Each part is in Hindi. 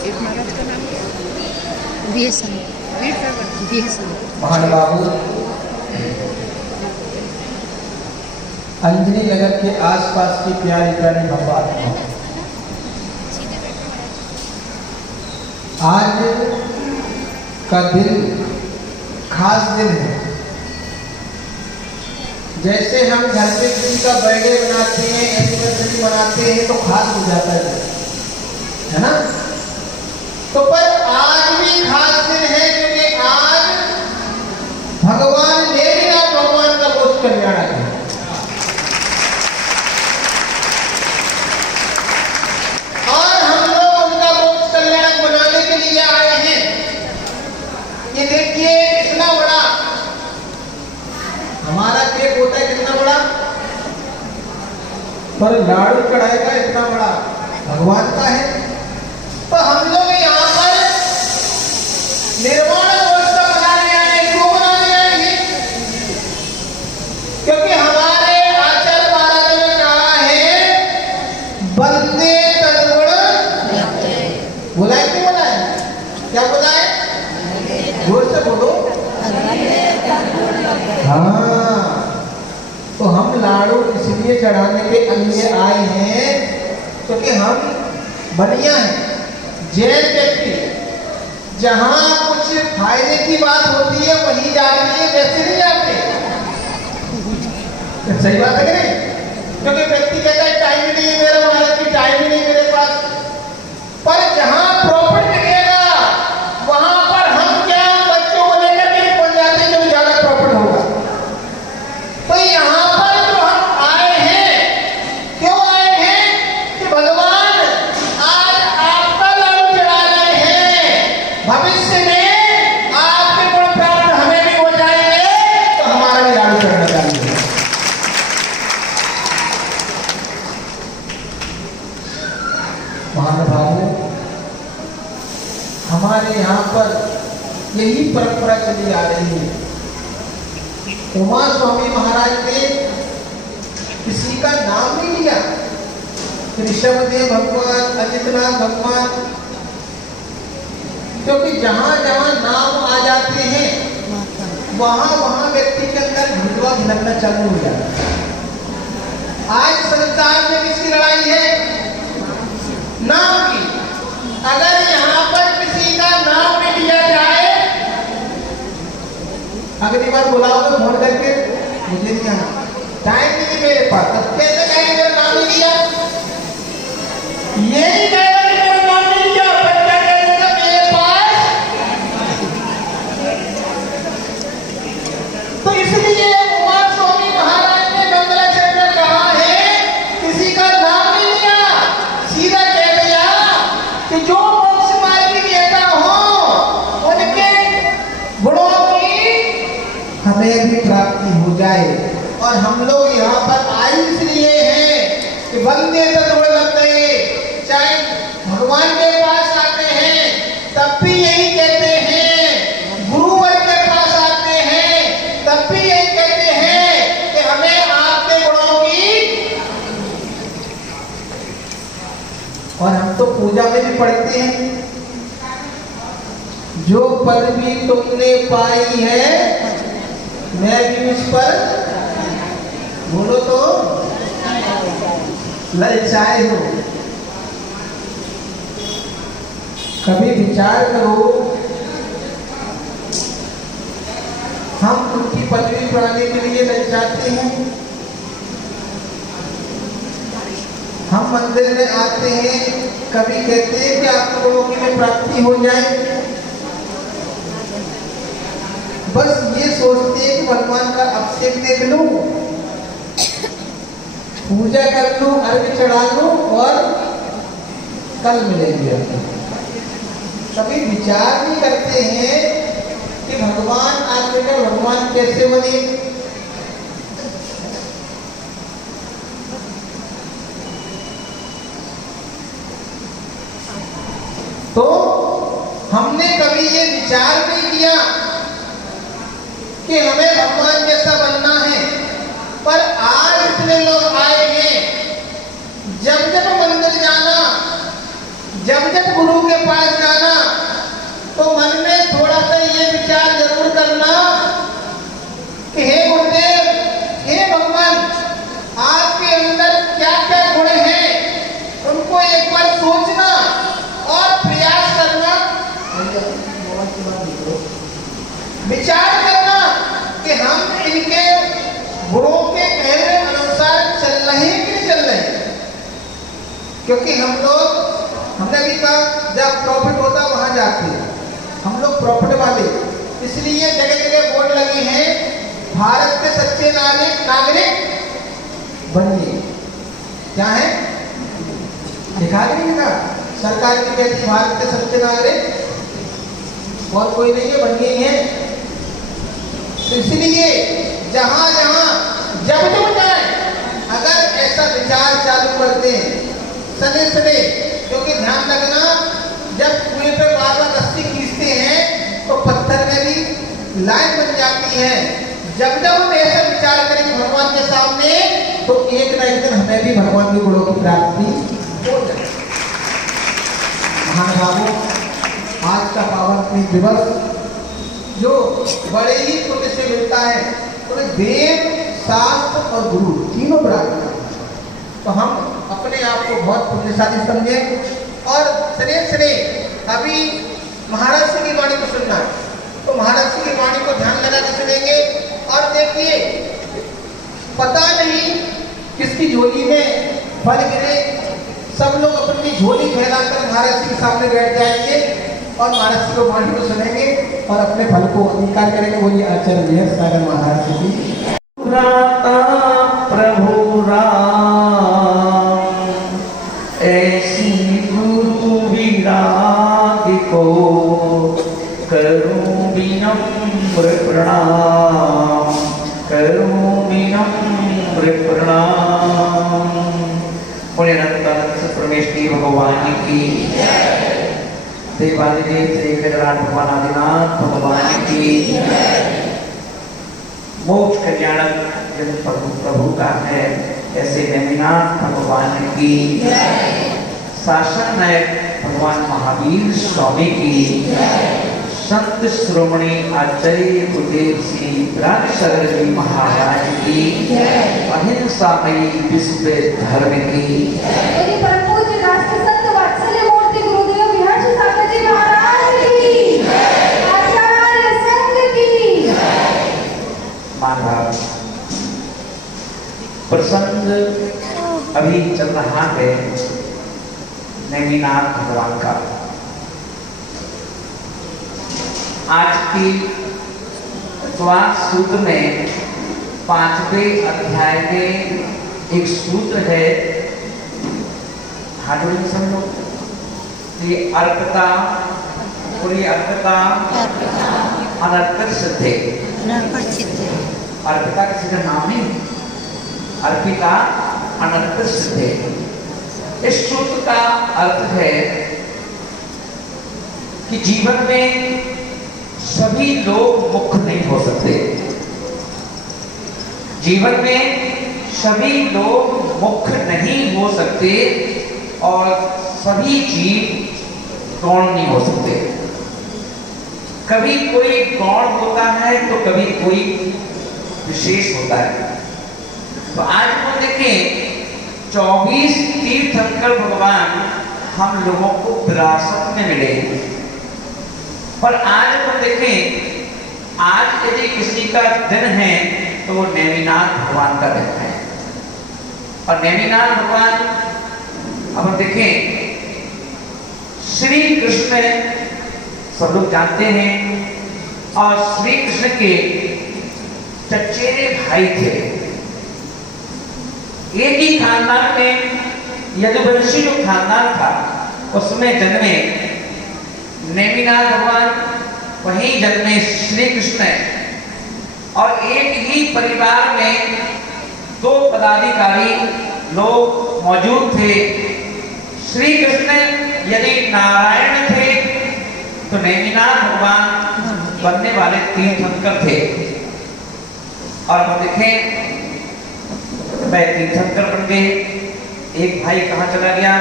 एक महाराज का नाम BSN महानुभावों, अंजनी नगर के आसपास की प्यारी प्यारी भगवान, आज का दिन खास दिन है। जैसे हम घर पे किसी का बर्थडे मनाते हैं, एनिवर्सरी मनाते हैं तो खास हो जाता है ना। तो पर आज भी खास दिन है क्योंकि आज भगवान लेडीनाथ भगवान का मोक्ष कल्याण है। और हम लोग उनका मोक्ष कल्याण मनाने के लिए आए हैं। ये देखिए इतना बड़ा हमारा केक होता है, कितना बड़ा, पर लाडू कढ़ाई का इतना बड़ा भगवान का है। तो हम लोग यहाँ पर निर्वाण महोत्सव मनाने आए हैं। क्यों मनाने आए हैं? क्योंकि हमारे आचार्य महाराज ने कहा है बंदे तदगुण, बोला है क्यों बोला है? क्या बोला है? जोर से बोलो। हाँ, तो हम लाडू इसलिए चढ़ाने के लिए आए हैं क्योंकि हम बढ़िया हैं, जैन व्यक्ति। जहां कुछ फायदे की बात होती है वहीं जाते हैं, वैसे नहीं जाते। सही बात है कि नहीं? क्योंकि व्यक्ति कहता है टाइम ही नहीं है मेरा, महाराज की टाइम ही नहीं मेरे पास। पर जहां प्रॉफिट मिलेगा वहां पर हम क्या बच्चों को लेकर के पहुंच जाते हैं, जो ज्यादा प्रॉफिट होगा। तो यहाँ पर जो हम आए हैं, क्यों आए हैं? कि भगवान आज आपका लाडू चढ़ा रहे हैं। भविष्य में आपके गुण प्राप्त हमें भी हो जाएंगे तो हमारा भी लाडू चढ़ना चाहिए। महानुभावों, हमारे यहाँ पर यही परंपरा चली आ रही है। उमा स्वामी महाराज ने किसी का नाम नहीं लिया। ऋषभदेव भगवान, अजितनाथ भगवान, क्योंकि जहां जहां नाम आ जाते हैं वहां वहां व्यक्ति के अंदर भगवा झलकना चालू हो जाता है। आज संसार में किसकी लड़ाई है? नाम की। अगर यहाँ पर किसी का नाम नहीं लिया जाए, अगली बार बुलाओगे फोन करके, मुझे नहीं आना, टाइम नहीं मेरे पास, अब कैसे कहेंगे मेरा नाम नहीं लिया? ये नहीं कहेगा कि मेरा नाम नहीं लिया, पर क्या कहेगा मेरे पास? तो इसलिए उमा स्वामी महाराज ने मंगलाचरण में कहा है किसी का नाम नहीं लिया, सीधा कह दिया कि जो मोक्ष मार्ग कहता हो उनके गुणों की हमें भी प्राप्ति हो जाए। और हम लोग यहाँ पर आए इसलिए हैं कि बंदे तत्व लगते, चाहे भगवान के पास आते हैं तब भी यही कहते हैं, गुरुवर के पास आते हैं तब भी यही कहते हैं कि हमें आपके गुणों की। और हम तो पूजा में भी पढ़ते हैं, जो पदवी तुमने पाई है मैं भी उस पर, बोलो तो, ललचाए हो। कभी विचार करो, हम उनकी पदवी पाने के लिए ललचाते हैं। हम मंदिर में आते हैं, कभी कहते हैं कि आप लोगों की में प्राप्ति हो जाए। बस ये सोचते हैं कि भगवान का अभिषेक देख लूं, पूजा कर लूं, अर्घ्य चढ़ा लूं और कल मिलेंगे। कभी विचार नहीं करते हैं कि भगवान आखिरकार भगवान कैसे बने। तो हमने कभी ये विचार नहीं किया कि हमें भगवान जैसा बनना है। पर आज इतने लोग आए हैं, जब जब मंदिर जाना, जब जब गुरु के पास जाना तो मन में थोड़ा सा ये विचार जरूर करना कि हे गुरुदेव, हे भगवान, आपके अंदर क्या क्या गुण हैं, उनको एक बार सोचना और प्रयास करना, विचार करना कि हम इनके गुणों के कहने अनुसार चल रहे हैं कि नहीं चल रहे हैं। क्योंकि हमने भी कहा जब प्रॉफिट होता वहां जाते हैं, हम लोग प्रॉफिट वाले, इसलिए जगह जगह बोर्ड लगे हैं, भारत के सच्चे नागरिक बनिए। क्या है लिखा नहीं लिखा? सरकार की कहती भारत के सच्चे नागरिक और कोई नहीं है, बनिए ही है। तो इसलिए जहां जहां जब जब जाए अगर ऐसा विचार चालू करते हैं सने सने, क्योंकि ध्यान रखना जब कुएं पे बार बार रस्सी खींचते हैं तो पत्थर में भी लाइन बन जाती है। जब जब हम ऐसा विचार करेंगे भगवान के सामने तो एक ना एक दिन हमें भी भगवान के गुणों की प्राप्ति हो जाए। महानुभावों, आज का पावन दिवस जो बड़े ही पुण्य से मिलता है, तो वेद, शास्त्र और गुरु तीनों प्राप्त, तो हम अपने आप को बहुत पुण्यशाली समझे। और सने अभी महाराज जी की वाणी को सुनना है, तो महाराज जी की वाणी को ध्यान लगा के सुनेंगे। और देखिए, पता नहीं किसकी झोली में फल गिरे, सब लोग अपनी झोली फैलाकर महाराज जी के सामने बैठ जाएंगे और महाराज जी को वाणी को सुनेंगे और अपने फल को अंगीकार करेंगे। बोलिए आचार्य सागर महाराज जी की। प्रभु राम ऐसी गुरु विराग को करूं विनम्र प्रणाम, करूं विनम्र प्रणाम। बोले अनंत परमेश्वरी भगवान की, देवादिदेव श्री विराट भगवान आदिनाथ भगवान की। मोक्ष कल्याणक जन प्रभु का है ऐसे नेमिनाथ भगवान की, शासन नायक भगवान महावीर स्वामी की, संत श्रोमणी आचार्य गुरुदेव श्री राजशरण जी महाराज की, अहिंसामयी विश्व धर्म की, प्रसंग अभी चल रहा है नेमिनाथ भगवान का। आज की सूत्र में 5वें अध्याय में एक सूत्र है, हार्डोलिंग समझो, ये अर्पता, और ये अर्पता अनर्पित सिद्धे, अर्पिता किसी का नाम नहीं, अर्पिता अनर्पित सिद्धे। इस सूत्र का अर्थ है कि जीवन में सभी लोग मुक्त नहीं हो सकते, जीवन में सभी लोग मुक्त नहीं हो सकते और सभी जीव गौण नहीं हो सकते। कभी कोई गौण होता है तो कभी कोई विशेष होता है। तो आज हम देखें 24 तीर्थंकर भगवान हम लोगों को विरासत में मिले, पर आज हम देखें, आज यदि किसी का दिन है तो वो नेमिनाथ भगवान का दिन है। और नेमिनाथ भगवान अब हम देखें, श्री कृष्ण सब लोग जानते हैं, और श्री कृष्ण के चचेरे भाई थे। एक ही खानदान में यदुवंशी जो खानदान था उसमें जन्मे नेमिनाथ भगवान, वहीं जन्मे श्री कृष्ण। और एक ही परिवार में 2 पदाधिकारी लोग मौजूद थे। श्री कृष्ण यदि नारायण थे तो नेमिनाथ भगवान बनने वाले तीर्थंकर थे। और हम देखें, मैं तीर्थंकर बन गए, एक भाई कहाँ चला गया,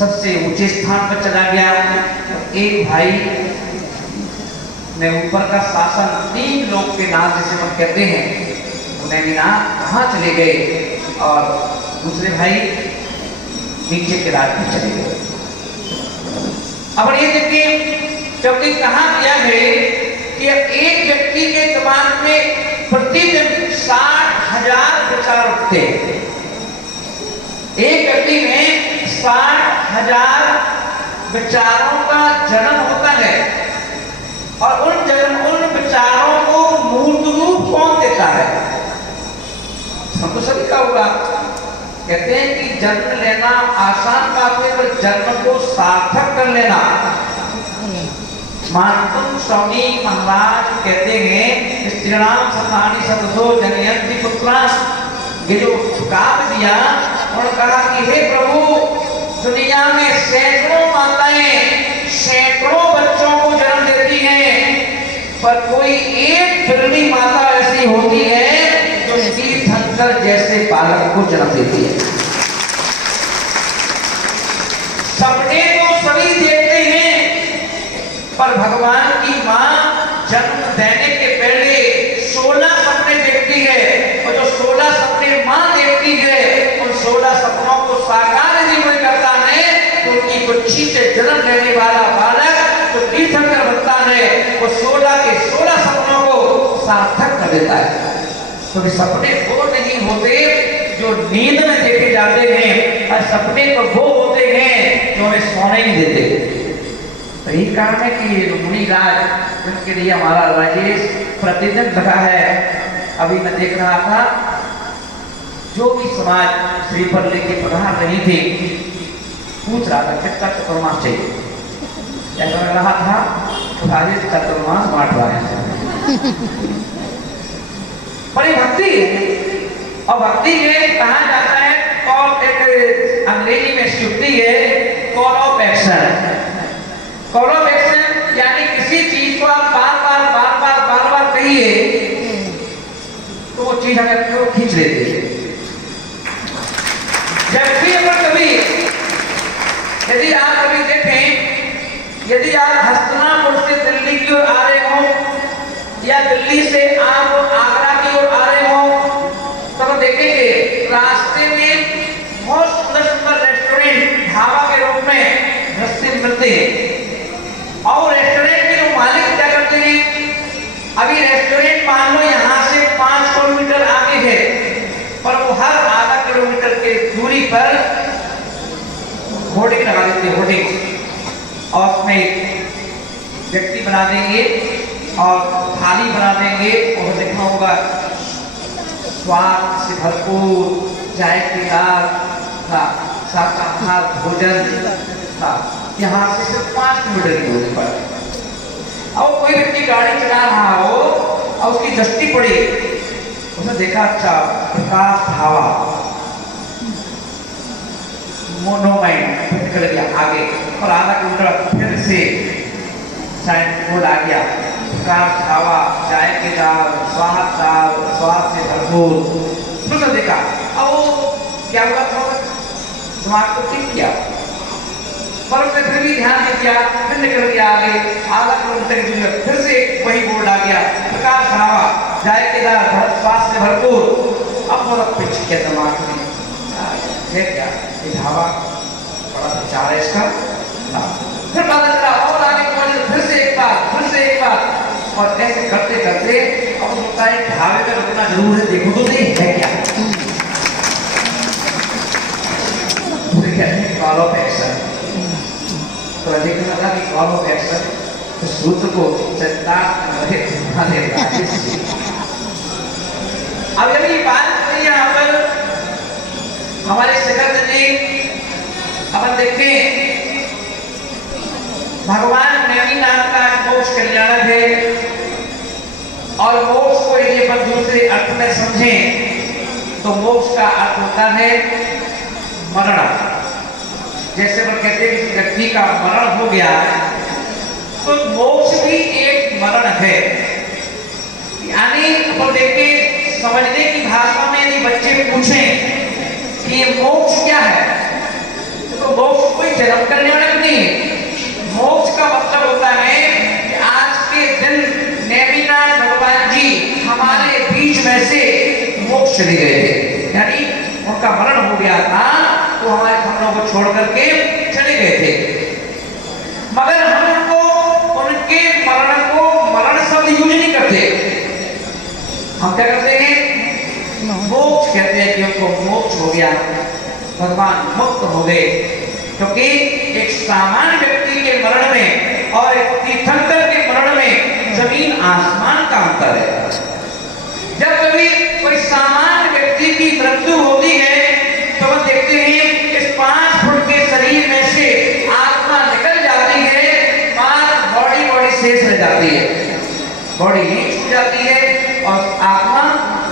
सबसे ऊंचे स्थान पर चला गया। एक भाई ने ऊपर का शासन 3 लोग के नाम जैसे हम कहते हैं उन्हें भी नाम कहाँ चले गए और दूसरे भाई नीचे के राज में चले गए। अब ये देखिए क्योंकि कहा गया है कि एक व्यक्ति के दिमाग में प्रतिदिन 60,000 विचार उठते। एक व्यक्ति में 60,000 विचारों का जन्म होता है और उन विचारों को मूर्त रूप कौन देता है? हमको सभी का होगा। कहते हैं कि जन्म लेना आसान बात है पर जन्म को सार्थक कर लेना। मानतुम स्वामी महाराज कहते हैं स्त्रीणाम सतानी सततो जनयंती पुत्रान। ये जो काव्य दिया उन्होंने कहा कि हे प्रभु दुनिया में सैकड़ों माताएं सैकड़ों बच्चों को जन्म देती हैं पर कोई एक बिरली माता ऐसी होती है जो तीर्थंकर जैसे बालक को जन्म देती है। सपने तो सभी देखते हैं पर भगवान की मां जन्म देने के पहले 16 सपने देखती है और जो 16 सपने मां देखती है उन 16 सपनों को साकार यदि कोई करता है तो उनकी कुक्षी से जन्म लेने वाला बालक जो तीर्थंकर बनता है वो 16 के 16 सपनों को सार्थक कर देता है। क्योंकि सपने वो नहीं होते जो नींद में देखे जाते हैं और सपने तो वो होते हैं जो हमें सोने नहीं देते। तो यही कारण है कि मुनिराज जिनके लिए हमारा राजेश प्रतिदिन लगा है। अभी मैं देख रहा था जो भी समाज श्री पर लेके पढ़ा रही थी पूछ रहा था कितना चतुर्मास चाहिए। ऐसा लग रहा था तो राजेश चतुर्मास बांट रहा है। बड़ी भक्ति और भक्ति में कहा जाता है कॉल एक अंग्रेजी में शुद्धि है call of action. Call of action यानी किसी चीज को आप बार बार कहिए तो वो चीज हमें खींच लेती है। जब भी अगर कभी यदि आप कभी देखें यदि आप हस्तिनापुर से दिल्ली की ओर आ रहे हो या दिल्ली से आप आगरा की ओर आ रहे हो तो देखेंगे रास्ते में बहुत सुंदर सुंदर रेस्टोरेंट ढाबा के रूप में दृश्य मिलते हैं। और रेस्टोरेंट के जो मालिक क्या करते हैं अभी रेस्टोरेंट मान लो यहाँ से 5 किलोमीटर आगे है पर वो हर आधा किलोमीटर के दूरी पर होर्डिंग लगा देते हैं। होर्डिंग और उसमें व्यक्ति बना देंगे और थाली बना देंगे और लिखा होगा स्वाद से भरपूर जायकेदार शाकाहार भोजन था। यहाँ से सिर्फ 5 किलोमीटर की दूरी पर और कोई व्यक्ति गाड़ी चला रहा हो और उसकी दृष्टि पड़ी उसने देखा अच्छा प्रकाश ढाबा मोनोमेंट निकल गया आगे और आधा किलोमीटर फिर से साइन बोर्ड आ गया प्रकाश ढाबा जायकेदार स्वाद से भरपूर। फिर से देखा अब क्या हुआ दिमाग को ठीक किया पर उसने फिर भी ध्यान नहीं किया फिर निकल गया आगे आधा किलोमीटर की दूरी फिर से वही बोर्ड आ गया प्रकाश ढाबा जायकेदार स्वाद से भरपूर। अब थोड़ा पिच किया दिमाग में है क्या ये ढाबा बड़ा विचार है इसका। फिर पता चला और आगे पहुंचे फिर से एक बार और ऐसे करते करते अब सोचता है ढाबे में रुकना जरूर है देखो तो नहीं है क्या। कॉल ऑफ एक्शन तो देखने लगा कि कॉल ऑफ एक्शन तो सूत्र को अब यदि बात करें यहाँ पर हमारे शिखर जी अपन देखें भगवान नेमिनाथ का मोक्ष कल्याणक है और मोक्ष को यदि अपन दूसरे अर्थ में समझें तो मोक्ष का अर्थ होता है मरण। जैसे हम कहते हैं कि व्यक्ति का मरण हो गया तो मोक्ष भी एक मरण है। यानी अपन देखिए समझने की भाषा में यदि बच्चे पूछें कि ये मोक्ष क्या है तो मोक्ष कोई जन्म करने वाला नहीं है। मोक्ष का मतलब होता है कि आज के दिन नेमिनाथ भगवान जी हमारे बीच में से मोक्ष चले गए थे, यानी उनका मरण हो गया था तो हमारे हम लोगों को छोड़ करके चले गए थे। मगर हम उनको उनके मरण को मरण शब्द यूज नहीं करते, हम क्या करते हैं? मोक्ष कहते हैं कि उनको मोक्ष हो गया, भगवान मुक्त हो गए। क्योंकि एक सामान्य व्यक्ति के मरण में और एक तीर्थंकर के मरण में जमीन आसमान का अंतर है। जब कभी कोई सामान्य व्यक्ति की मृत्यु होती है तो हम देखते हैं इस 5 फुट के शरीर में से आत्मा निकल जाती है, बॉडी शेष रह जाती है, बॉडी ही छूट जाती है और आत्मा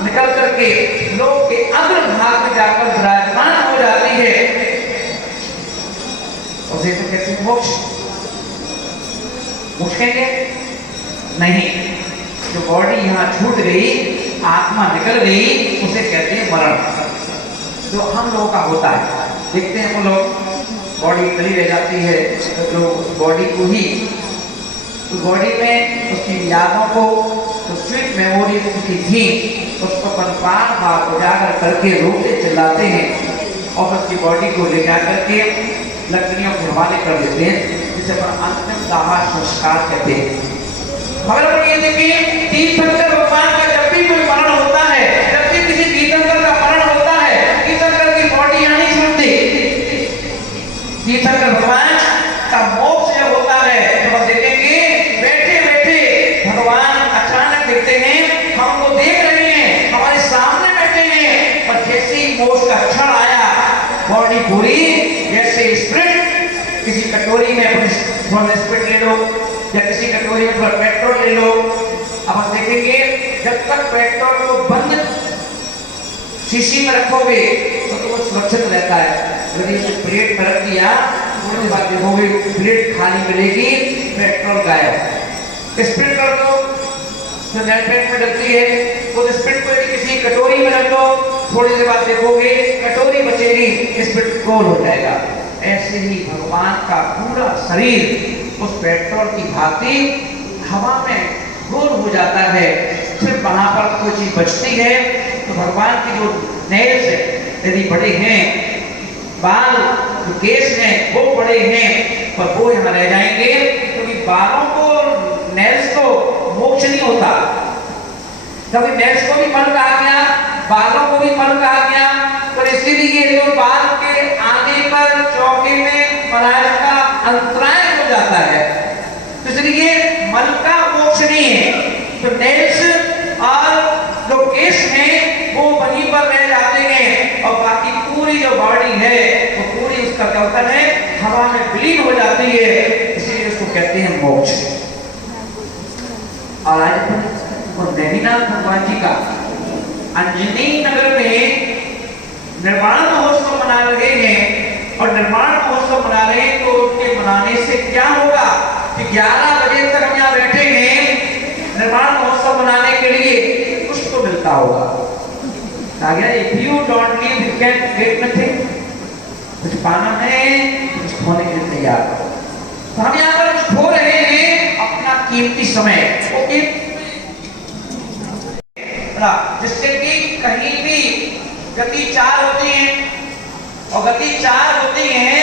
निकल करके लोग के अग्रभाग में जाकर विराजमान हो जाती है। उसे तो कहते हैं मोक्ष। मोक्ष कहेंगे नहीं, जो बॉडी यहाँ छूट गई, आत्मा निकल गई, उसे कहते हैं मरण। जो हम लोगों का होता है, देखते हैं वो लोग बॉडी खड़ी रह जाती है तो उस बॉडी को ही, उस बॉडी में उसकी यादों को, तो स्वीट मेमोरीज की थी, उसको प्राण भाव उजागर करके रोते चिल्लाते हैं और उसकी बॉडी को ले जा करके लकड़ियों के हवाले कर देते हैं, जिसे अंतिम दाह संस्कार कहते हैं। मगर ये देखिए, तीर्थंकर भगवान का जब भी कोई मरण होता है, जब भी किसी तीर्थंकर का मरण होता है, तीर्थंकर की बॉडी यहाँ नहीं छूटती। तीर्थंकर भगवान का मोक्ष जब होता है तो हम देखेंगे बैठे बैठे भगवान अचानक देखते हैं, हमको देख रहे हैं, हमारे सामने बैठे हैं, पर जैसे ही मोक्ष का क्षण आया, बॉडी पूरी जैसे स्प्रिट, किसी कटोरी में अपने स्प्रिट ले लो या किसी कटोरी में थोड़ा पेट्रोल ले लो। अब हम देखेंगे जब तक पेट्रोल को बंद शीशी में रखोगे तो वो सुरक्षित रहता है। यदि इसे प्लेट में रख दिया, थोड़ी देर बाद देखोगे प्लेट खाली मिलेगी, पेट्रोल गायब। स्प्रिट कर दो जो नेट प्लेट में डलती है, वो स्प्रिट को यदि किसी कटोरी में रख लो, थोड़ी देर बाद देखोगे कटोरी बचेगी, स्प्रिट गोल हो जाएगा। ऐसे ही भगवान का पूरा शरीर उस पेट्रोल की भांति हवा में गोल हो जाता है। फिर वहां पर कोई चीज बचती है तो भगवान की जो नेल्स है यदि बड़े हैं, बाल जो केस हैं वो बड़े हैं, पर वो यहाँ रह जाएंगे, क्योंकि बालों को नेल्स को मोक्ष नहीं होता। कभी नेल्स को भी मल कहा गया, बालों को भी मल कहा गया, पर इसीलिए जो बाल के आगे पर चौके में मलाज का अंतराय हो जाता है, इसलिए मल का मोक्ष नहीं है। तो नेल्स और जो केस हैं वो वहीं पर रह जाते हैं और बाकी पूरी जो बॉडी है वो पूरी उसका क्या होता है, हवा में विलीन हो जाती है, इसलिए उसको कहते हैं मोक्ष। और आज नेमिनाथ भगवान जी का अंजनी नगर में निर्माण महोत्सव मना रहे हैं और निर्माण महोत्सव मना रहे हैं, तो उनके मनाने से क्या होगा कि 11 बजे तक हम यहाँ बैठे हैं निर्माण महोत्सव मनाने के लिए, कुछ तो मिलता होगा। If you don't leave, you can get nothing. कुछ पाना है, कुछ खोने के लिए तैयार हो। तो हम यहाँ पर कुछ खो रहे हैं अपना कीमती समय, जिससे कि कहीं भी गति 4 होती है और गति 4 होती है,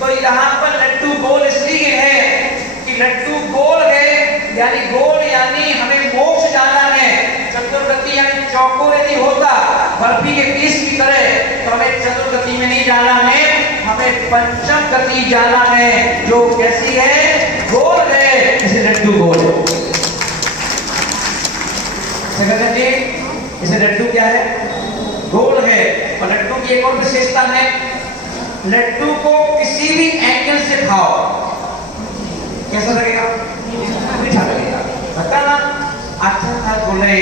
तो यहाँ पर लड्डू गोल इसलिए है कि लड्डू गोल है, यानी गोल यानी हमें मोक्ष जाना है। चतुर्गति यानी चौकोर यदि होता बर्फी के पीस की तरह, तो हमें चतुर्गति में नहीं जाना है, हमें पंचम गति जाना है, जो कैसी है, गोल है, इसे लड्डू गोल है। जी इसे लड्डू क्या है, गोल है। और लड्डू की एक और विशेषता है, लड्डू को किसी भी एंगल से खाओ कैसा लगेगा, मीठा लगेगा। पता ना अच्छा था बोले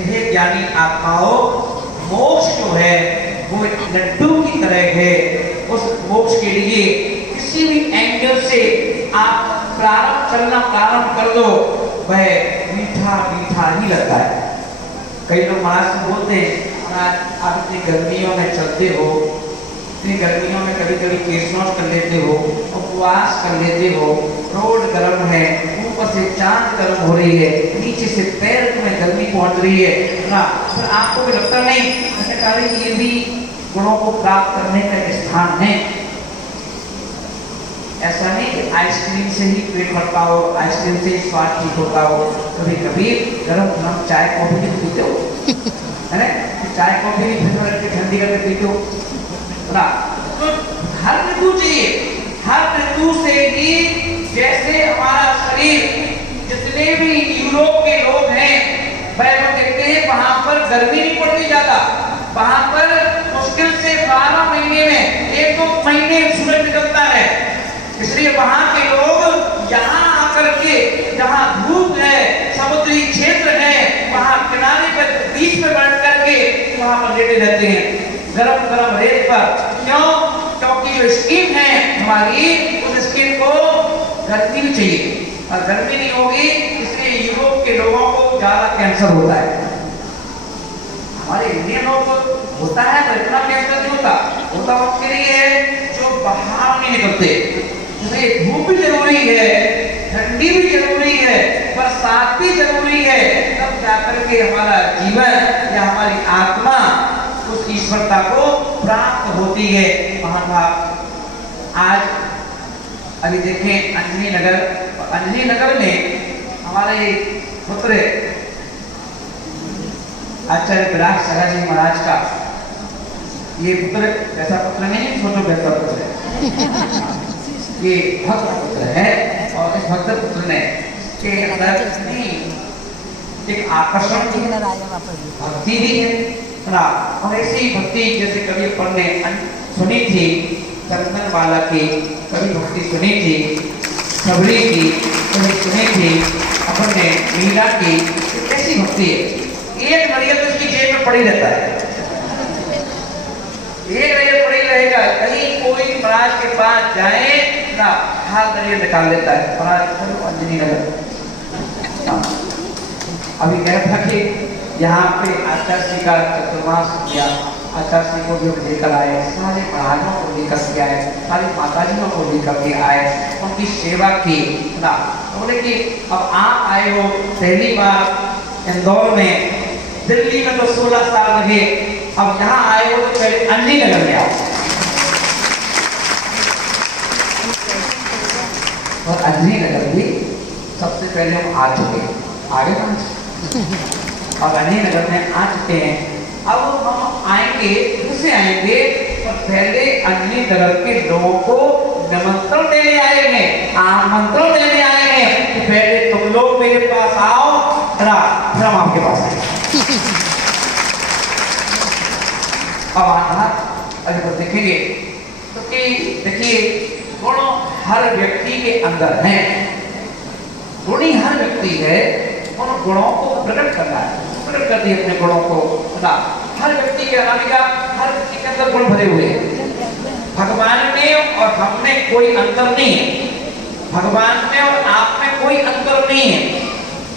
हे ज्ञानी आत्माओं, मोक्ष जो है वो लड्डू की तरह है। उस मोक्ष के लिए किसी भी एंगल से आप चलना प्रारंभ कर दो, वह मीठा मीठा ही लगता है। कई लोग महाराज से बोलते हैं, महाराज आप इतनी गर्मियों में चलते हो, इतनी गर्मियों में कभी कभी फेस वॉश कर लेते हो, उपवास कर लेते हो, रोड गर्म है, ऊपर से चांद गर्म हो रही है, नीचे से पैर में गर्मी पहुंच रही है ना, फिर आपको भी लगता नहीं ये भी गुणों को प्राप्त करने का एक स्थान है। ऐसा नहीं कि आइसक्रीम से ही पेट भरता हो, आइसक्रीम से ही स्वाद ठीक होता हो। कभी कभी गरम गरम चाय कॉफी भी पीते हो, है ना? चाय कॉफी भी ठंडी करके पीते हो ना। तो हर ऋतु चाहिए, हर ऋतु से ही जैसे हमारा शरीर, जितने भी यूरोप के लोग हैं वह लोग देखते हैं वहां पर गर्मी नहीं पड़ती ज्यादा, वहां पर मुश्किल से 12 महीने में 1-2 महीने सूरज निकलता है। इसलिए वहां के लोग यहाँ आकर के, जहाँ धूप है, समुद्री क्षेत्र है, वहां किनारे पर बीच में बैठ करके वहां पर लेटे रहते हैं गरम गरम रेत पर। क्यों? क्योंकि जो स्किन है हमारी, उस स्किन को गर्मी भी चाहिए, और गर्मी नहीं होगी इसलिए यूरोप के लोगों को ज्यादा कैंसर होता है। हमारे इंडियन लोग को होता है तो इतना कैंसर नहीं होता, होता उसके लिए है जो बाहर नहीं निकलते। इसलिए धूप भी जरूरी है, ठंडी भी जरूरी है, बरसात भी जरूरी है, तब जाकर के हमारा जीवन या हमारी आत्मा उस ईश्वरता को प्राप्त होती है। महाभारत आज अभी देखें अंजनी नगर में हमारे पुत्र आचार्य विराट सागर जी महाराज का ये पुत्र, ऐसा पुत्र नहीं, छोटो बेहतर पुत्र है, ये भक्त पुत्र है। और इस भक्त पुत्र ने के अंदर एक आकर्षण भक्ति भी है ना। और ऐसी भक्ति जैसे कभी अपन ने सुनी थी, चंदन वाला की कभी भक्ति सुनी थी, सबरी की कभी सुनी थी, अपन ने मीरा की, ऐसी भक्ति है। एक नरियल तो उसकी जेब में पड़ी रहता है, एक नरियल पड़ी रहेगा, कहीं कोई महाराज के पास जाए ना, हाथ नरियल निकाल लेता है, महाराज चलो अंजनी नगर। अभी कह था कि यहाँ पे आचार्य श्री का चतुर्मास किया, आचार्य श्री को भी लेकर आए, सारे महाराजों को लेकर के आए, सारी माताजियों को लेकर के आए, उनकी सेवा की ना। बोले कि अब आप आए हो पहली बार इंदौर में, दिल्ली में तो 16 साल लगे, अब यहाँ आए हो तो पहले अंजनी नगर में आओ। और अंजनी नगर भी सबसे पहले हम आ चुके हैं, आगे और अंजनी नगर में आ चुके हैं। अब हम आएंगे, फिर से आएंगे, तो पहले अंजनी नगर के लोगों को निमंत्रण देने आएंगे, आमंत्रण देने आएंगे कि पहले तुम लोग मेरे पास आओ, फिर हम आपके पास आएंगे। अब अगर तो देखेंगे तो कि देखिए गुण हर व्यक्ति के अंदर है, गुणी हर व्यक्ति है, उन गुणों को प्रकट करना है, प्रकट कर दिए अपने गुणों को ना। हर व्यक्ति के अनामिका, हर व्यक्ति के अंदर गुण भरे हुए हैं। भगवान में और हम में कोई अंतर नहीं है, भगवान में और आप में कोई अंतर नहीं है।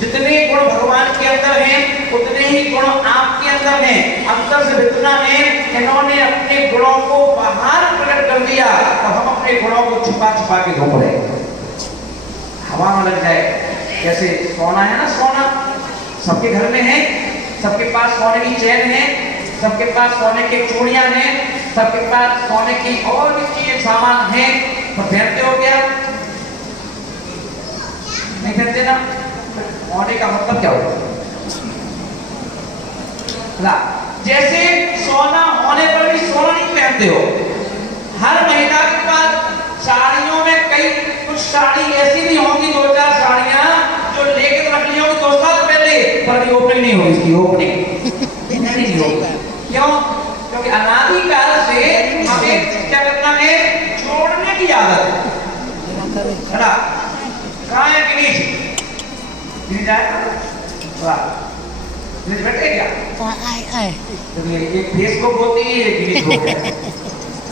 जितने गुण भगवान के अंदर हैं उतने ही गुण आपके अंदर हैं। अंतर से भिन्न है, इन्होंने अपने गुणों को बाहर प्रकट कर दिया और हम अपने गुणों को छुपा छुपा के घूम रहे हैं। हवा में लग जाए, जैसे सोना है ना, सोना सबके घर में है, सबके पास सोने की चैन है, सबके पास सोने की चूड़ियां हैं, सबके पास सोने की और भी चीजें सामान है, तो पहनते हो क्या? नहीं पहनते ना। सोने का मतलब क्या होता है? जैसे सोना होने पर भी सोना नहीं पहनते हो। हर महिला के पास साड़ियों में कई कुछ साड़ी ऐसी भी होंगी, 2-4 साड़ियां जो लेके रख ली होंगी 2 साल पहले, पर अभी ओपनिंग नहीं होगी, इसकी ओपनिंग नहीं होगी। क्यों? क्योंकि अनादिकाल से हमें क्या करना है, जोड़ने की आदत है ना। कहाँ है गिनीश? गिनीश जाएगा? गिनीश बैठे क्या? तो ये फेसबुक होती है, ये गिनीश बुक है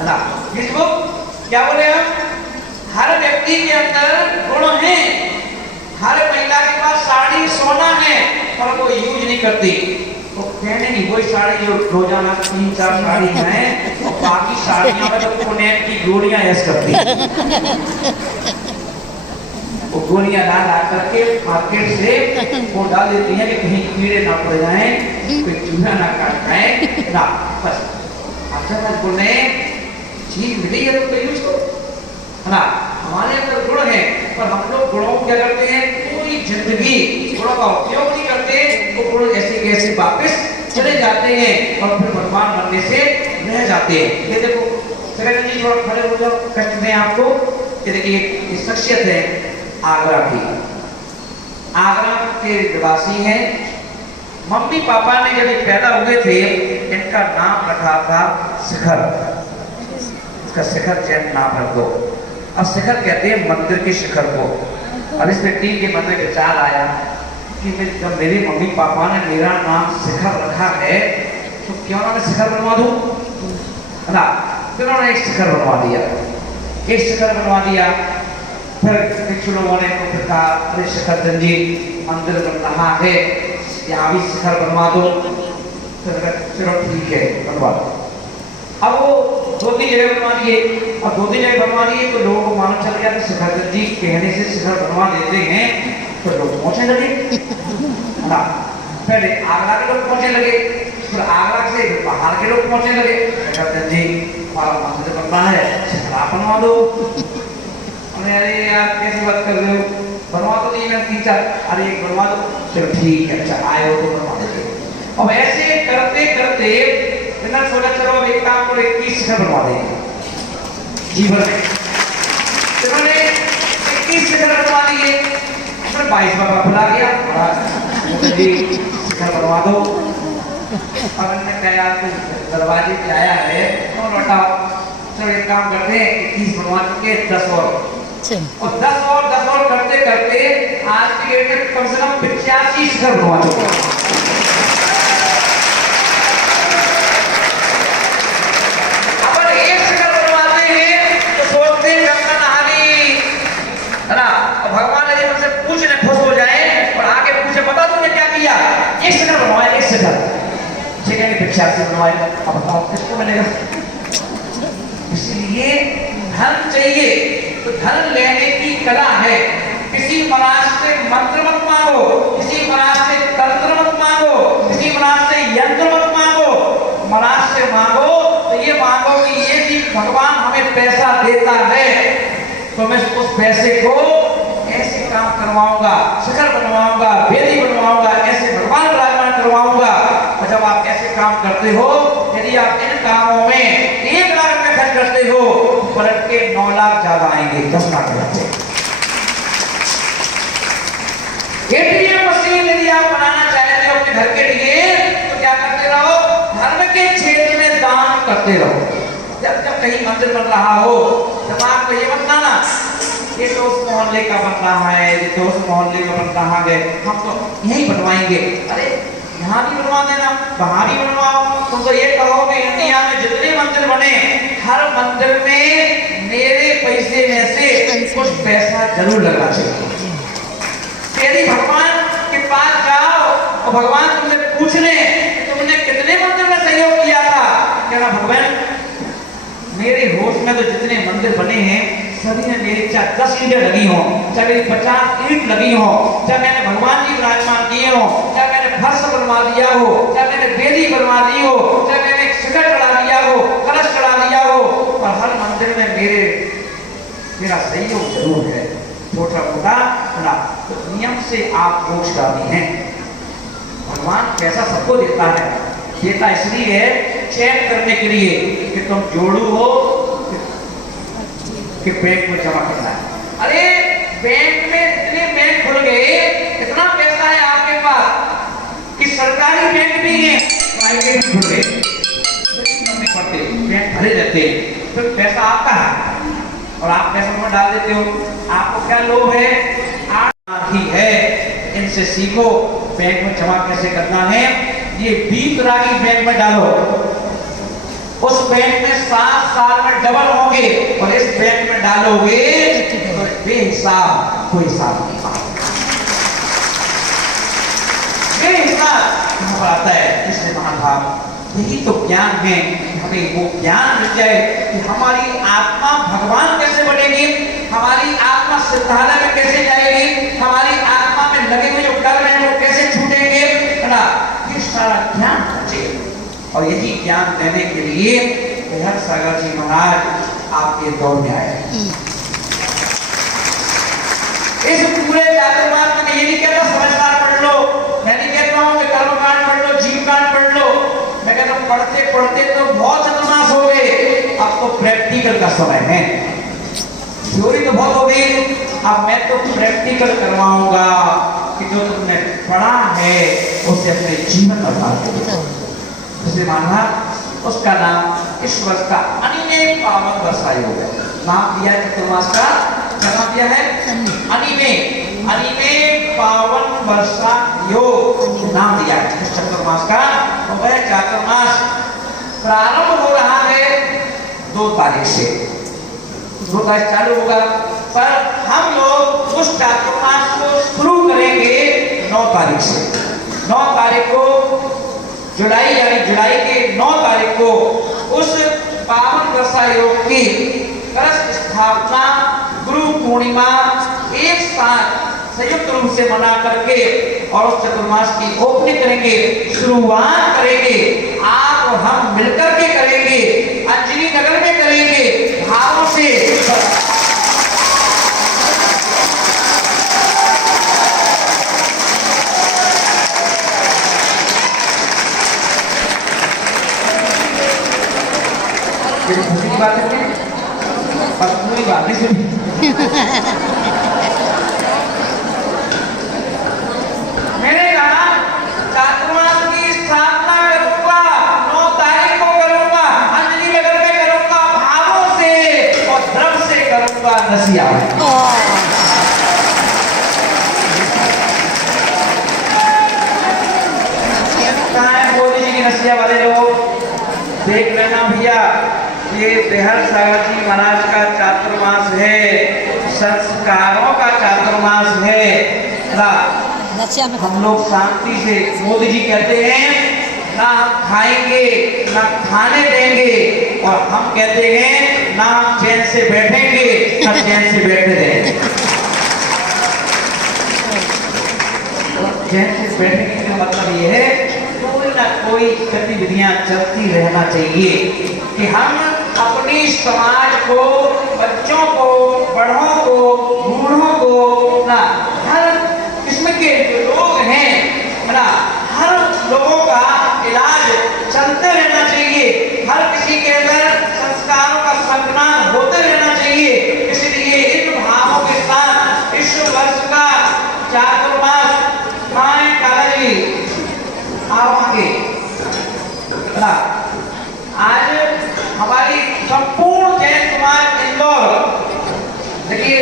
ना। गिनीश बुक क्या बोले हम? हर व्यक्ति के अंदर गुण है, हर महिला के पास साड़ी सोना है, पर वो यूज नहीं करती। तो कहने की वही साड़ी जो रोजाना 3-4 साड़ी है, बाकी साड़ियों में तो पुनेट की गोलियां ऐस करती हैं। वो गोलियां ला ला करके मार्केट से वो डाल देती हैं कि कहीं कीड़े ना पड़ जाएं, कोई चूहा ना काट खाए ना, बस अच्छा बस बोले चीज मिली है तो यूज करो, है ना। हमारे अंदर गुण है, पर हम लोग गुणों को क्या करते हैं, पूरी जिंदगी गुणों का उपयोग नहीं करते, वो गुण ऐसे कैसे वापस चले जाते हैं और फिर भगवान बनने से रह जाते हैं। ये देखो सेक्रेटरी जी, थोड़ा खड़े हो जाओ, कष्ट दें आपको। ये देखिए ये शख्सियत है आगरा की, आगरा के निवासी हैं। मम्मी पापा ने जब ये पैदा हुए थे, इनका नाम रखा था शिखर, इसका शिखर जैन नाम रख दो। अब शिखर कहते हैं मंदिर के शिखर को। अब इस व्यक्ति के मन में विचार आया कि जब मेरे मम्मी पापा ने मेरा नाम शिखर रखा है तो क्यों ना मैं शिखर बनवा दूं, है ना। फिर उन्होंने एक शिखर बनवा दिया, एक शिखर बनवा दिया। फिर कुछ लोगों ने कहा अरे शिखर चंद जी मंदिर बन रहा है, यहाँ भी शिखर बनवा दो। चलो ठीक है बनवा दो। अब वो 2-3 जगह बनवा दिए, अब 2-3 जगह बनवा दिए तो लोगों को मालूम चल गया कि शिखर चंद जी कहने से शिखर बनवा देते हैं, तो लोग पहुंचने लगे, है ना। पहले आगरा के लोग पहुंचने लगे, फिर आगरा से बाहर के लोग पहुंचने लगे, शिखर चंद जी हमारा मंदिर बनना है, शिखर आप बनवा दो। अरे यार कैसी बात कर रहे हो, बनवा तो नहीं, मैं 3-4 अरे एक बनवा दो, चलो ठीक है, अच्छा आए हो तो बनवा देंगे। अब ऐसे करते करते इन्होंने सोचा चलो अब एक काम करो, 21 शिखर बनवा देंगे जीवन में। इन्होंने 21 शिखर बनवा दिए, फिर 22 बाबा बुला गया, जी शिखर बनवा दो। अब इन्होंने कहा तो दरवाजे पे आया है तो लौटाओ, चलो एक काम करते हैं 21 बनवा चुके, 10 और 10 और करते करते आज की डेट में कम से कम 85 शिखर बनवा चुके। भगवान ने जब हमसे पूछने खुश हो जाए और आगे पूछे बता तुमने क्या किया, एक शिखर बनवाया, एक शिखर, ठीक है 85 बनवाए, अब बताओ किसको मिलेगा। इसलिए धन चाहिए तो धन लेने की कला है। किसी महाराज से मंत्र मत मांगो, किसी महाराज से तंत्र मत मांगो, किसी महाराज से यंत्र मत मांगो, महाराज से मांगो तो ये मांगो कि ये भी भगवान हमें पैसा देता है तो मैं उस पैसे को ऐसे काम करवाऊंगा, शिखर बनवाऊंगा, वेदी बनवाऊंगा, ऐसे भगवान विराजमान करवाऊंगा। और जब आप ऐसे काम करते हो, यदि आप इन कामों में 1 लाख रुपए खर्च करते हो, पलट के 9 लाख ज्यादा आएंगे, 10 लाख जाते। एटीएम मशीन यदि आप बनाना चाहते हो अपने घर के लिए तो क्या करते रहो, धर्म के क्षेत्र में दान करते रहो। जब जब कहीं मंदिर बन रहा हो तब आपको ये मत कहना ये तो उस मोहल्ले का बन रहा है, ये तो उस मोहल्ले का बन रहा है, हम तो यही बनवाएंगे। अरे यहाँ भी बनवा देना, वहाँ भी बनवाओ। तुम तो ये कहोगे इंडिया में जितने मंदिर बने हर मंदिर में मेरे पैसे में से कुछ पैसा जरूर लगा चाहिए। यदि भगवान के पास जाओ और भगवान तुमसे पूछ ले तुमने कितने मंदिर में सहयोग किया था, कहना भगवान मेरे होश में तो जितने मंदिर बने हैं सभी में मेरी चाहे 10 ईंटें लगी हो, चाहे मेरी 50 ईंट लगी हो, चाहे मैंने भगवान जी विराजमान किए हो, चाहे मैंने फर्श बनवा दिया हो, चाहे मैंने वेदी बनवा दी हो, चाहे मैंने एक शिखर चढ़ा दिया हो, कलश चढ़ा दिया हो, और हर मंदिर में मेरा सहयोग जरूर है, छोटा मोटा बड़ा। तो नियम से आप मोक्षगामी हैं। भगवान पैसा सबको देता है, देता इसलिए है चेक करने के लिए कि तुम जोड़ू हो कि बैंक में जमा करना है। अरे बैंक में इतने बैंक खुल गए, इतना पैसा है आपके पास कि सरकारी बैंक भी है, प्राइवेट भी खुल गए, पड़ते बैंक भरे रहते, तो पैसा आपका है और आप पैसा में डाल देते हो। आपको क्या लोभ है, आप ही है, इनसे सीखो बैंक में जमा कैसे करना है। ये 20 रागी बैंक में डालो, उस बैंक में 7 साल में डबल होंगे, और इस बैंक में डालोगे तो बेहिसाब कोई हिसाब नहीं बेहिसाब आता है। इसलिए महाभाव यही तो ज्ञान है। हमें वो ज्ञान मिल जाए कि हमारी आत्मा भगवान कैसे बनेगी, हमारी आत्मा सिद्धालय में कैसे जाएगी, हमारी आत्मा में लगे हुए जो कर्म हैं वो कैसे छूटेंगे, है ना, ये सारा ज्ञान चाहिए। और यही ज्ञान देने के लिए बेहद सागर जी महाराज आपके दौर में आए। इस पूरे चातुर्मास में ये नहीं कहता समझदार पढ़ लो, मैं नहीं कहता हूँ कि कर्मकांड पढ़ लो, जीवकांड पढ़ लो, मैं कहता हूँ पढ़ते पढ़ते तो बहुत चातुर्मास हो गए, अब तो प्रैक्टिकल का समय है। थ्योरी तो बहुत हो गई, अब मैं तो प्रैक्टिकल करवाऊंगा कि जो तुमने पढ़ा है उसे अपने जीवन में उतार दो। उसे मानना, उसका नाम इस वर्ष का अनिमे पावन वर्षा योग है। नाम दिया चातुर्मास का, क्या नाम दिया है? अनिमे, अनिमे पावन वर्षा योग नाम दिया है इस चातुर्मास का। तो वह चातुर्मास प्रारंभ हो रहा है 2 तारीख से, 2 तारीख चालू होगा, पर हम लोग उस चातुर्मास को शुरू करेंगे 9 तारीख से। 9 तारीख को जुलाई, यानी जुलाई के 9 तारीख को उस पावन वर्षा योग की कलश स्थापना, गुरु पूर्णिमा एक साथ संयुक्त रूप से मना करके और उस चतुर्मास की ओपनिंग करेंगे, शुरुआत करेंगे। आप और हम मिलकर के करेंगे, अंजनी नगर में करेंगे, भावों से। खुशी की बात है और पूरी बात नहीं सुनी। मैंने कहा चातुर्मास की स्थापना करूंगा, 9 तारीख को करूंगा, अंजनी नगर में करूंगा, भावों से और द्रव से करूंगा, नसिया में। कहाँ है मोदी जी की नसिया वाले लोग? देख लेना भैया, ये बेहद सागर जी महाराज का चातुर्मास है, संस्कारों का चातुर्मास है। हम लोग शांति से, मोदी जी कहते हैं ना हम खाएंगे ना खाने देंगे, और हम कहते हैं ना हम चैन से बैठेंगे ना चैन से बैठने देंगे। चैन से बैठने का मतलब ये है कोई ना कोई गतिविधियां चलती रहना चाहिए कि हम अपनी समाज को, बच्चों को, बड़ों को, बूढ़ों को, ना हर किस्म के लोग हैं, ना हर लोगों का इलाज चलते रहना चाहिए, हर किसी के अंदर संस्कारों का संज्ञान होते रहना चाहिए। इसलिए इन भावों के साथ इस वर्ष का चातुर्मास माए काला जी आवांगे। आज हमारी संपूर्ण जैन समाज इंदौर, देखिए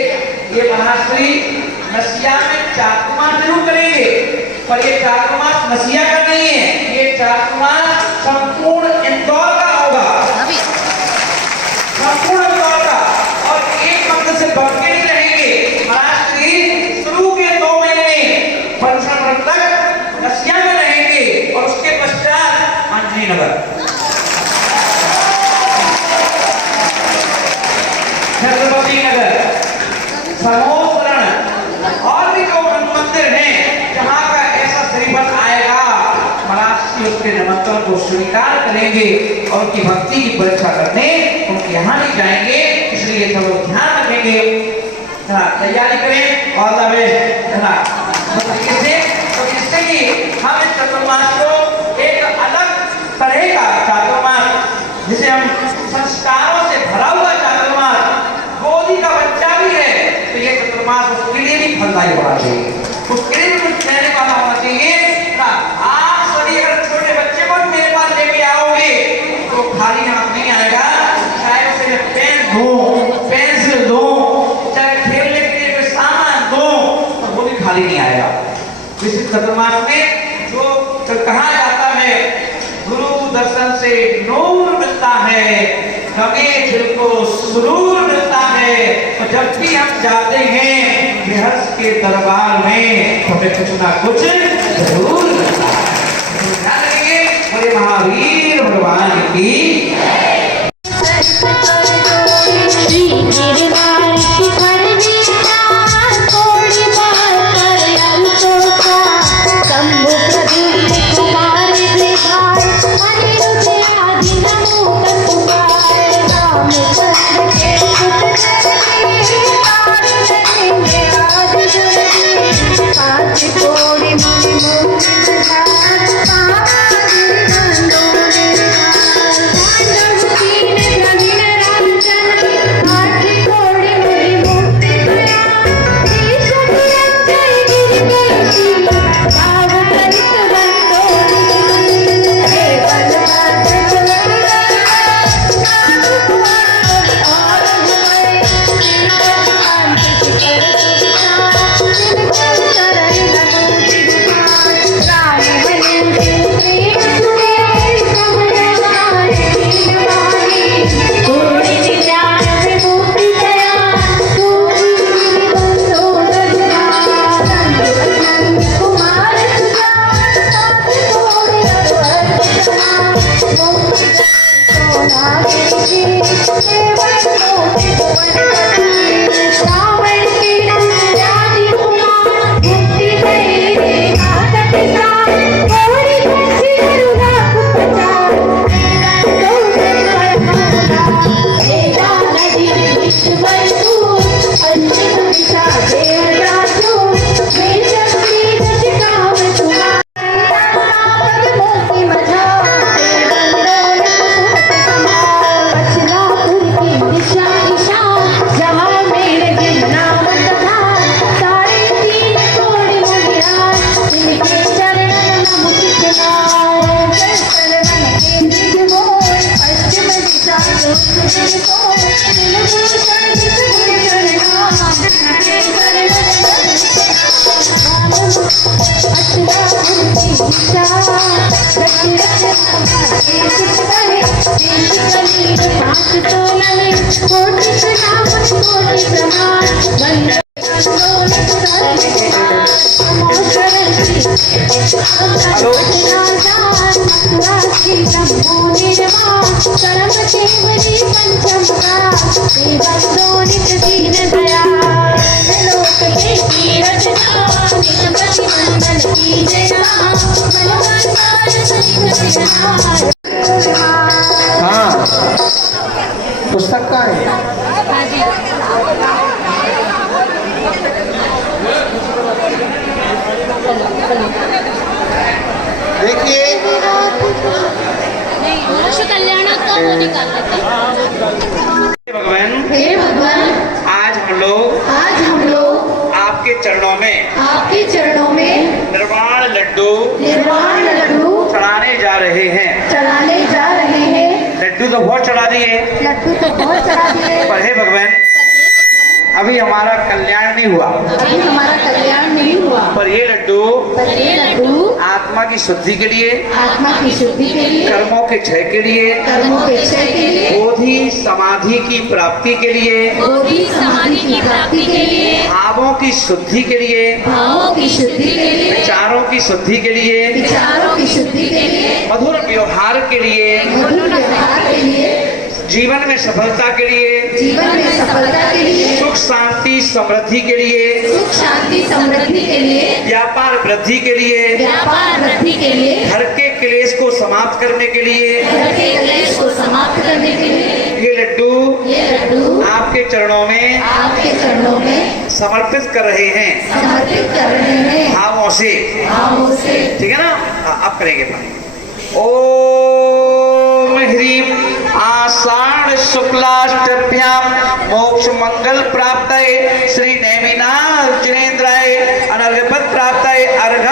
ये महाश्री नसिया में चातुर्मास जरूर करेंगे, पर ये चातुर्मास नसिया का नहीं है, ये चातुर्मास संपूर्ण इंदौर का होगा, संपूर्ण इंदौर का। और एक मंत्र से बढ़ के नहीं रहेंगे। महाश्री शुरू के 2 महीने पंचम तक नसिया में रहेंगे और उसके पश्चात अंजनी नगर, छत्रपति नगर, समोसरण और भी जो मंदिर हैं जहाँ का ऐसा श्रीफल आएगा, महाराज उसके निमंत्रण को स्वीकार करेंगे और उनकी भक्ति की परीक्षा करने उनके यहाँ नहीं जाएंगे। इसलिए सब लोग ध्यान रखेंगे, तैयारी करें और तो इससे ही हम इस चातुर्मास को एक अलग तरह का चातुर्मास, जिसे हम संस्कारों से भरा हुआ चातुर्मास, गोदी का बच्चा भी है तो ये चातुर्मास उसके लिए भी फलदायी होना चाहिए, उसके लिए भी कुछ कहने वाला होना चाहिए ना। आप सभी अगर छोटे बच्चे को मेरे पास लेके आओगे तो खाली हाथ नहीं आएगा, चाहे उसे पेन दो, पेंसिल दो, चाहे खेलने के लिए कोई सामान दो, तो वो भी खाली नहीं आएगा। इस चातुर्मास में जो कहा जाता है गुरु दर्शन से नूर मिलता है, हमें दिल को सुरूर मिलता है, और जब भी हम जाते हैं गृहस्थ के दरबार में हमें कुछ ना कुछ जरूर मिलता है। ध्यान रखिए। बोले महावीर भगवान की। श्री गिरनार शिखर विचार कोड़ी पार कर अंतों का शंभु प्रद्युम्न कुमार गृधार अनिरुद्ध आदि नमो तत्पुकार रामचंद्र के सुत जननी तार करेंगे आदि जुर्गी हाथ कोड़ी मुनि मुनि गधार पावा गिरधंडो निर्धार पांडव तीन प्रवीण रामचंद्र हाथ कोड़ी मुनि मुक्ति दया ईश निरंजय गिरिगेशी भाव करित बंदो हे बलभद्र साधु कुमार और हुए शांत शिखर सुविचार जिनकर चरण धनुषि विहार राम बने प्रेम सुमेर कमलवार नीलवाणी कोटि विद्यान विभूति दया सूफी गिरिबंधो गजराज नंद कुमार सुजान साथ कोटि रघुवर मुक्ति सोना गिरि हे बंदो रावण के राजी कुमार मुक्ति दे रे आदत सार कोड़ी तुलसी रुगा कुपचार बंदो देवा नदी विश्वसूर पश्चिम दिशा देवराजो में शक्ति जस काम तुम्हारे मोती मझा बचनापुर की दिशा ईशान जहाँ मेरे गिरना मतधा साढ़े तीन कोड़ी मुनिराज जिनके चरण मुकुट नाम सरवन के दिग्मोय पश्चिम दिशा लोक सोय नीलभूषण जिस गुण जिनके चरण अचलापुर की दिशा दक्षिण देश करे देश कलीर पांच तो नहीं कोटि प्रणाम कोटि प्रणाम बंदो हाँ पुस्तक का है। देखिए कल्याण का वो निकाल लेते हैं। भगवान हे भगवान आज हम लोग आपके चरणों में निर्वाण लड्डू चढ़ाने जा रहे हैं। लड्डू तो बहुत चढ़ा दिए पर हे भगवान अभी हमारा कल्याण नहीं हुआ पर ये लड्डू आत्मा की शुद्धि के लिए कर्मों के क्षय के लिए बोधि समाधि की प्राप्ति के लिए भावों की शुद्धि के लिए विचारों की शुद्धि के लिए मधुर व्यवहार के लिए जीवन में सफलता के लिए सुख शांति समृद्धि के लिए व्यापार वृद्धि के लिए घर के क्लेश को समाप्त करने के लिए ये लड्डू आपके चरणों में समर्पित कर रहे हैं भावों से। ठीक है ना। अब करेंगे ओम ह्रीम आषाढ़ शुक्लाष्टभ्याम मोक्ष मंगल प्राप्तये श्री नेमिनाथ जिनेन्द्राय अनर्घपद प्राप्तये अर्घ